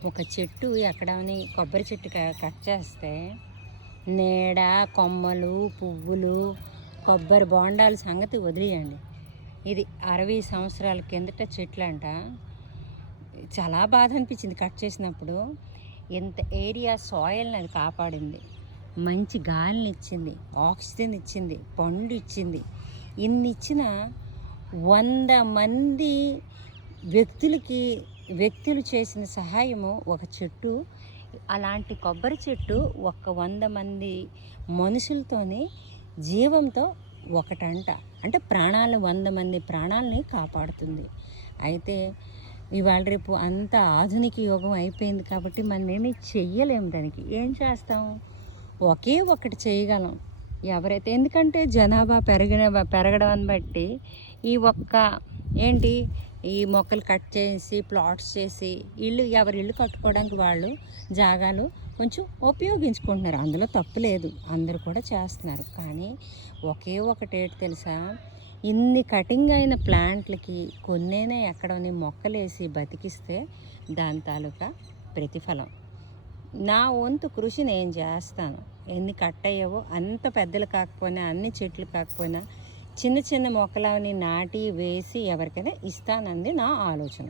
ఒక చెట్టు ఎక్కడని కొబ్బరి చెట్టు కట్ చేస్తే నీడ, కొమ్మలు, పువ్వులు, కొబ్బరి బోండాల సంగతి వదిలేయండి. ఇది 60 సంవత్సరాల కిందట చెట్లంట. చాలా బాధ అనిపించింది కట్ చేసినప్పుడు. ఎంత ఏరియా సాయిల్ని అది కాపాడింది, మంచి గాలిని ఇచ్చింది, ఆక్సిజన్ ఇచ్చింది, పండు ఇచ్చింది. ఇన్ని ఇచ్చిన 100 మంది వ్యక్తులు చేసిన సహాయము ఒక చెట్టు. అలాంటి కొబ్బరి చెట్టు 100 మంది మనుషులతోని జీవంతో ఒకటంట. అంటే 100 మంది ప్రాణాలని కాపాడుతుంది. అయితే ఇవాళ రేపు అంత ఆధునిక యుగం అయిపోయింది కాబట్టి మనం ఏమీ చెయ్యలేము. దానికి ఏం చేస్తాం? ఒకే ఒకటి చేయగలం. ఎవరైతే, ఎందుకంటే జనాభా పెరగడం బట్టి ఈ మొక్కలు కట్ చేసి ప్లాట్స్ చేసి ఎవరి ఇల్లు కట్టుకోవడానికి వాళ్ళు జాగాలు కొంచెం ఉపయోగించుకుంటున్నారు. అందులో తప్పు లేదు, అందరూ కూడా చేస్తున్నారు. కానీ ఒకే ఒకటి ఏంటి తెలుసా? ఇన్ని కటింగ్ అయిన ప్లాంట్లకి కొన్నైనా ఎక్కడని మొక్కలేసి బతికిస్తే దాని తాలూకా ప్రతిఫలం. నా వంతు కృషి నేను చేస్తాను. ఎన్ని కట్ అయ్యావో అంత పెద్దలు కాకపోయినా, అన్ని చెట్లు కాకపోయినా చిన్న చిన్న మొక్కలని నాటి వేసి ఎవరికైనా ఇస్తానంది నా ఆలోచన.